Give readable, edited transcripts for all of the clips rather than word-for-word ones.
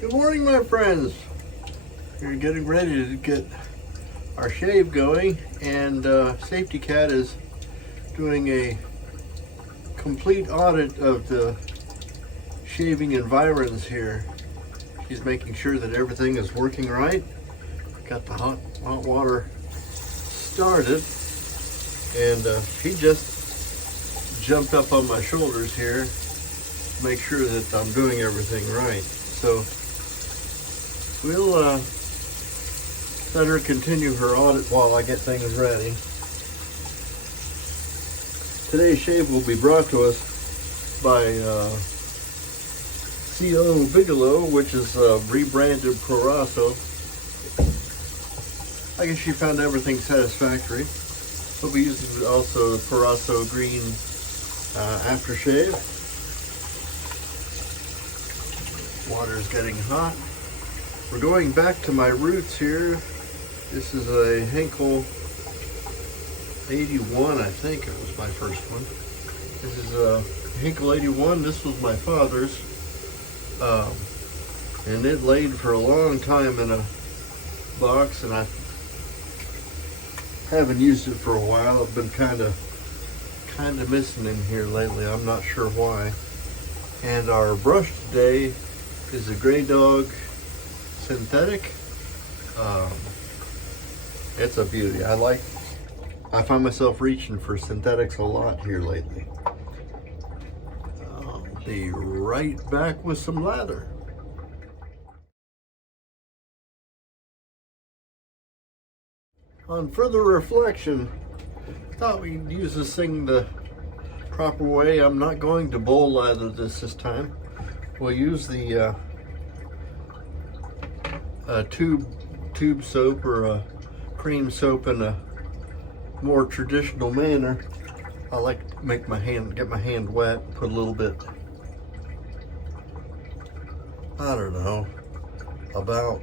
Good morning, my friends. We're getting ready to get our shave going, and Safety Cat is doing a complete audit of the shaving environs here. She's making sure that everything is working right. Got the hot water started, and she just jumped up on my shoulders here to make sure that I'm doing everything right. So we'll let her continue her audit while I get things ready. Today's shave will be brought to us by C.O. Bigelow, which is rebranded Proraso. I guess she found everything satisfactory. We'll be using also the Proraso Green aftershave. Water is getting hot. We're going back to my roots here. This is a Henkel 81, I think it was my first one. This is a Henkel 81. This was my father's. And it laid for a long time in a box, and I haven't used it for a while. I've been kind of missing in here lately. I'm not sure why. And our brush today is a Grey Dog synthetic. It's a beauty. I find myself reaching for synthetics a lot here lately. I'll be right back with some lather. On further reflection, I thought we'd use this thing the proper way. I'm not going to bowl lather this time. We'll use the tube soap or a cream soap in a more traditional manner. I like to get my hand wet, put a little bit, I don't know, about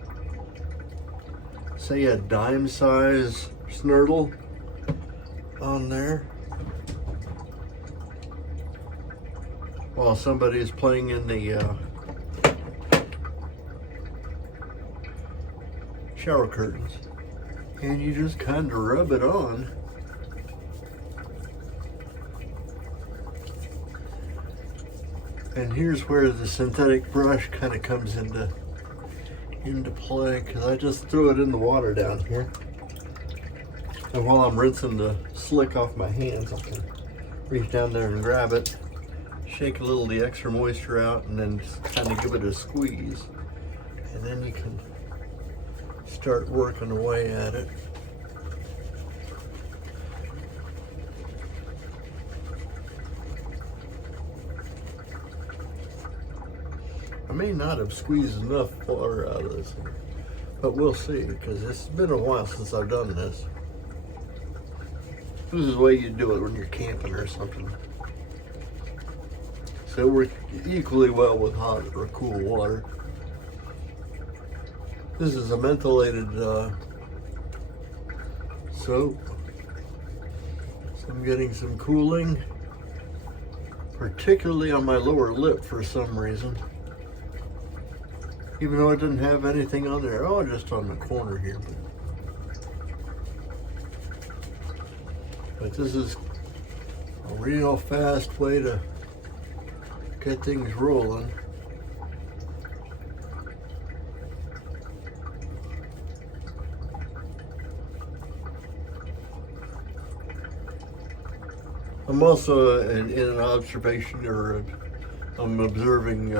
say a dime size snurtle on there while somebody is playing in the shower curtains, and you just kind of rub it on. And here's where the synthetic brush kind of comes into play, because I just threw it in the water down here, and while I'm rinsing the slick off my hands, I can reach down there and grab it, shake a little of the extra moisture out, and then just kind of give it a squeeze, and then you can start working away at it. I may not have squeezed enough water out of this, but we'll see, because it's been a while since I've done this. This is the way you do it when you're camping or something. So it works equally well with hot or cool water. This is a mentholated soap. So I'm getting some cooling, particularly on my lower lip for some reason. Even though it didn't have anything on there. Oh, just on the corner here. But this is a real fast way to get things rolling. I'm also in an observation, or I'm observing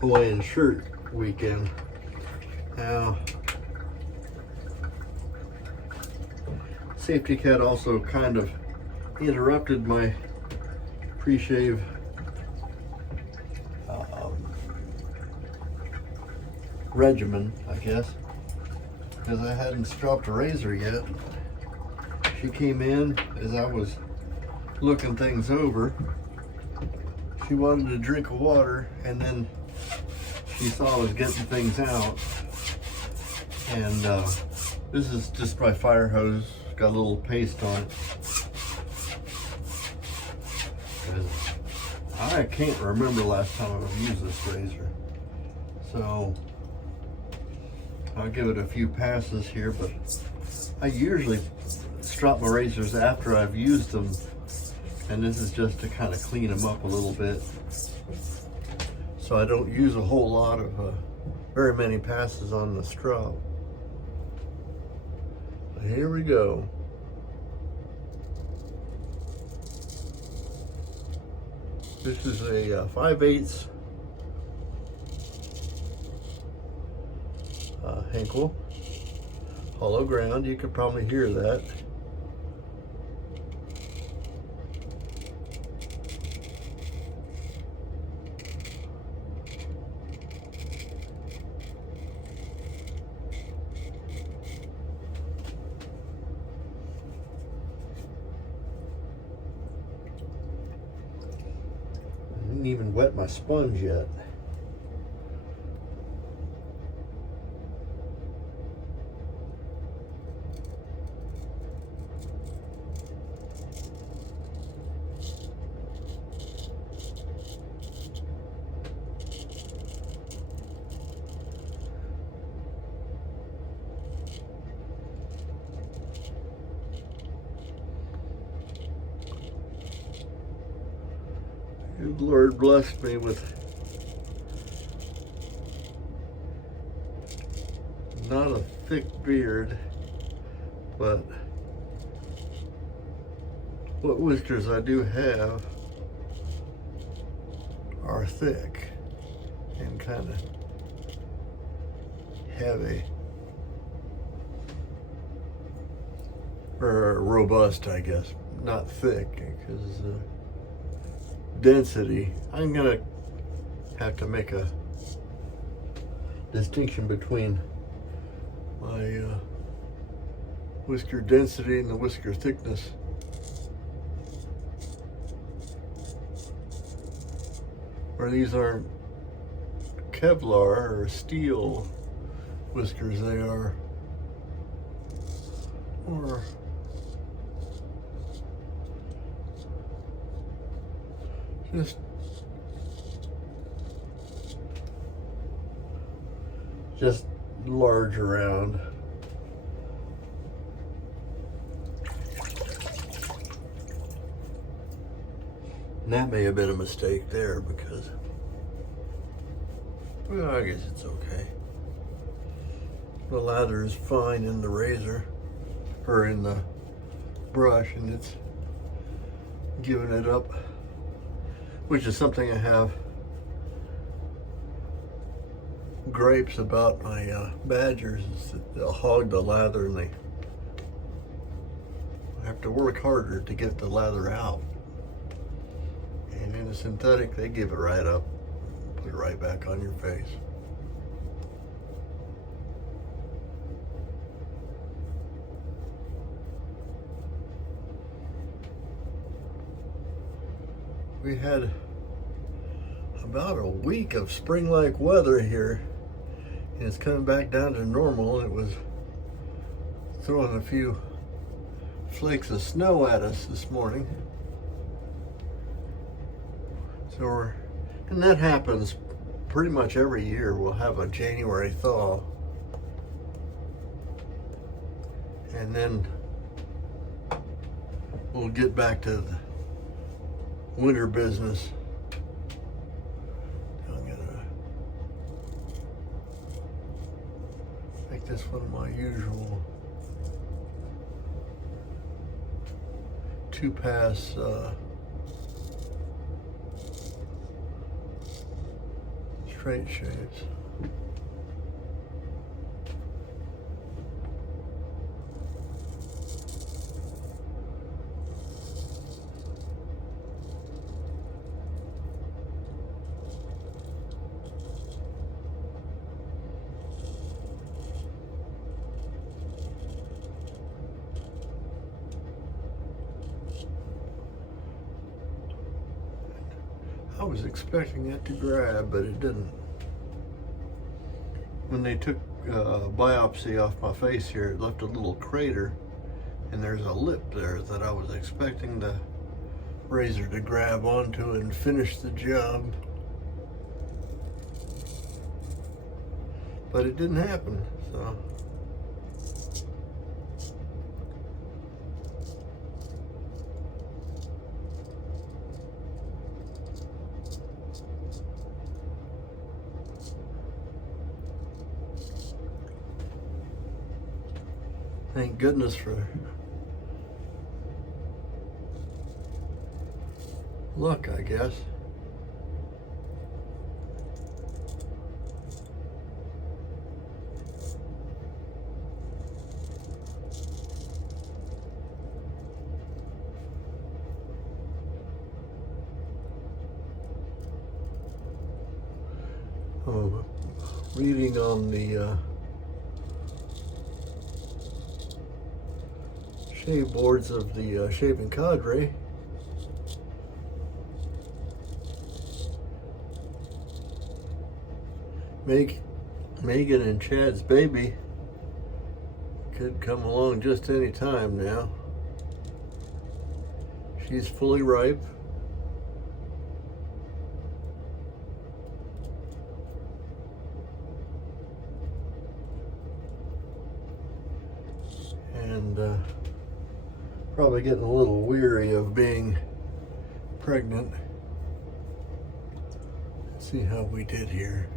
Hawaiian shirt weekend. Now, Safety Cat also kind of interrupted my pre-shave regimen, I guess, because I hadn't stropped a razor yet. She came in as I was looking things over. She wanted a drink of water, and then she saw I was getting things out. And this is just my fire hose. Got a little paste on it. I can't remember the last time I've used this razor. So I'll give it a few passes here, but I usually strop my razors after I've used them, and this is just to kind of clean them up a little bit. So I don't use a whole lot of very many passes on the strop. But here we go. This is a 5/8 Henkel hollow ground. You could probably hear that. I didn't even wet my sponge yet. The Lord blessed me with not a thick beard, but what whiskers I do have are thick and kind of heavy, or robust, I guess, not thick, because density. I'm gonna have to make a distinction between my whisker density and the whisker thickness. Where these aren't Kevlar or steel whiskers, they are more just large around. And that may have been a mistake there, because, well, I guess it's okay. The lather is fine in the razor, or in the brush, and it's giving it up, which is something I have gripes about my Badgers, is that they'll hog the lather and they have to work harder to get the lather out. And in a synthetic, they give it right up, put it right back on your face. We had about a week of spring-like weather here, and it's coming back down to normal. It was throwing a few flakes of snow at us this morning. So and that happens pretty much every year. We'll have a January thaw, and then we'll get back to the winter business. I'm gonna make this one of my usual 2-pass straight shaves. I was expecting it to grab, but it didn't. When they took biopsy off my face here, it left a little crater, and there's a lip there that I was expecting to razor to grab onto and finish the job. But it didn't happen, so. Thank goodness for luck, I guess. Oh, reading on the shave boards of the Shaving Cadre, Megan and Chad's baby could come along just any time now. She's fully ripe. And probably getting a little weary of being pregnant. Let's see how we did here.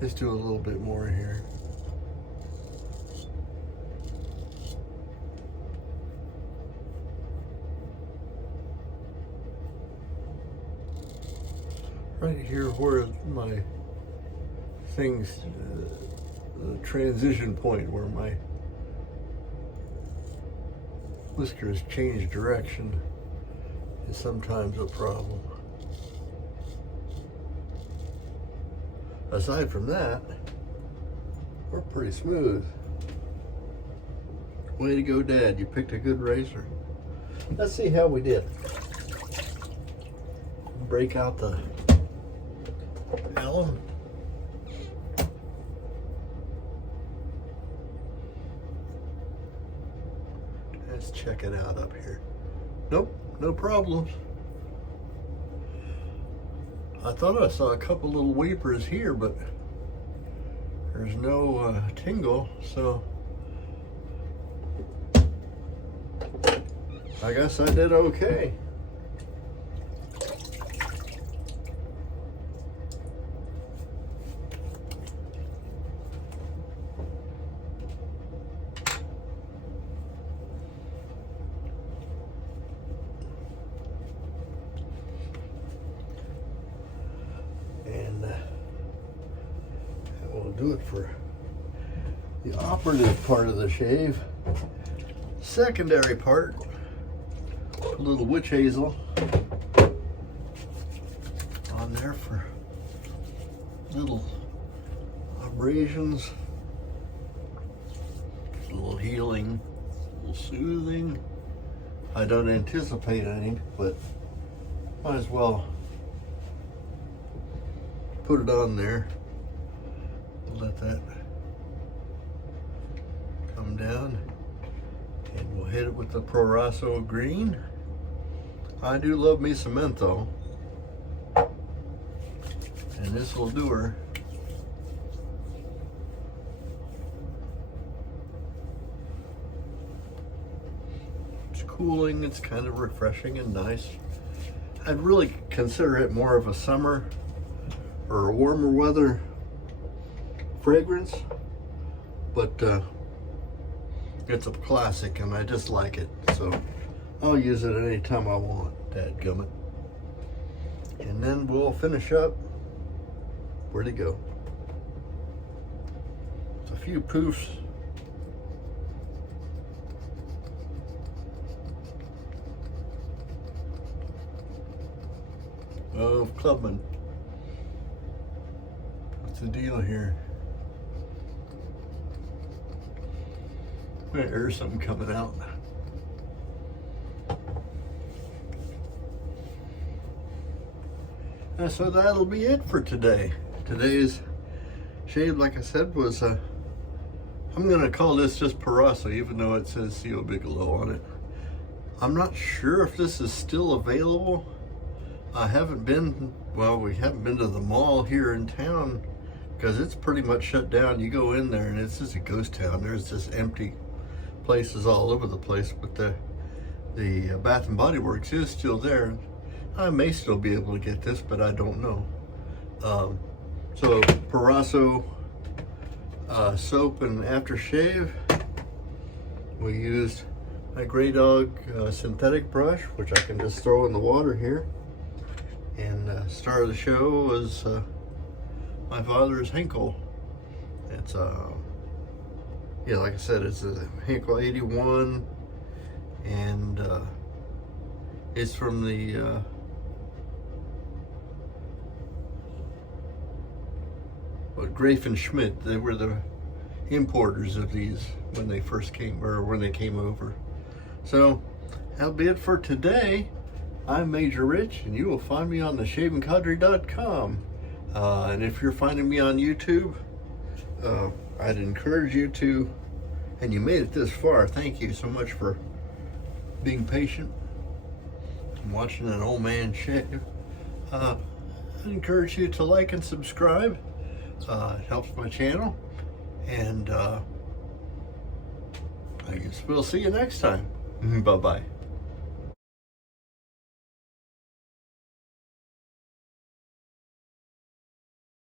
Let's do a little bit more here. Right here where my things, the transition point where my whiskers change direction is sometimes a problem. Aside from that, we're pretty smooth. Way to go, Dad. You picked a good razor. Let's see how we did. Break out the alum. Let's check it out up here. Nope, no problems. I thought I saw a couple little weepers here, but there's no tingle, so I guess I did okay. Do it for the operative part of the shave. Secondary part, a little witch hazel on there for little abrasions, a little healing, a little soothing. I don't anticipate any, but might as well put it on there. Let that come down, and we'll hit it with the Proraso green. I do love me some mentho, and this will do her. It's cooling, it's kind of refreshing and nice. I'd really consider it more of a summer or a warmer weather fragrance, but it's a classic and I just like it, so I'll use it any time I want, dadgummit. And then we'll finish up. Where'd it go? A few poofs of Clubman. What's the deal here? There's something coming out. And so that'll be it for today. Today's shave, like I said, was I'm gonna call this just Proraso, even though it says C.O. Bigelow on it. I'm not sure if this is still available. I haven't been, well, we haven't been to the mall here in town because it's pretty much shut down. You go in there and it's just a ghost town. There's just empty places all over the place, but the Bath and Body Works is still there. I may still be able to get this, but I don't know. So Proraso soap and aftershave. We used my Grey Dog synthetic brush, which I can just throw in the water here. And star of the show was my father's Henkel. It's yeah, like I said, it's a Henkel 81, and it's from the Grafe and Schmidt. They were the importers of these when they first came, or when they came over. So that'll be it for today. I'm Major Rich, and you will find me on theshavingcadre.com. And if you're finding me on YouTube, I'd encourage you to, and you made it this far, thank you so much for being patient and watching an old man shave. I encourage you to like and subscribe. It helps my channel, and I guess we'll see you next time. Bye-bye.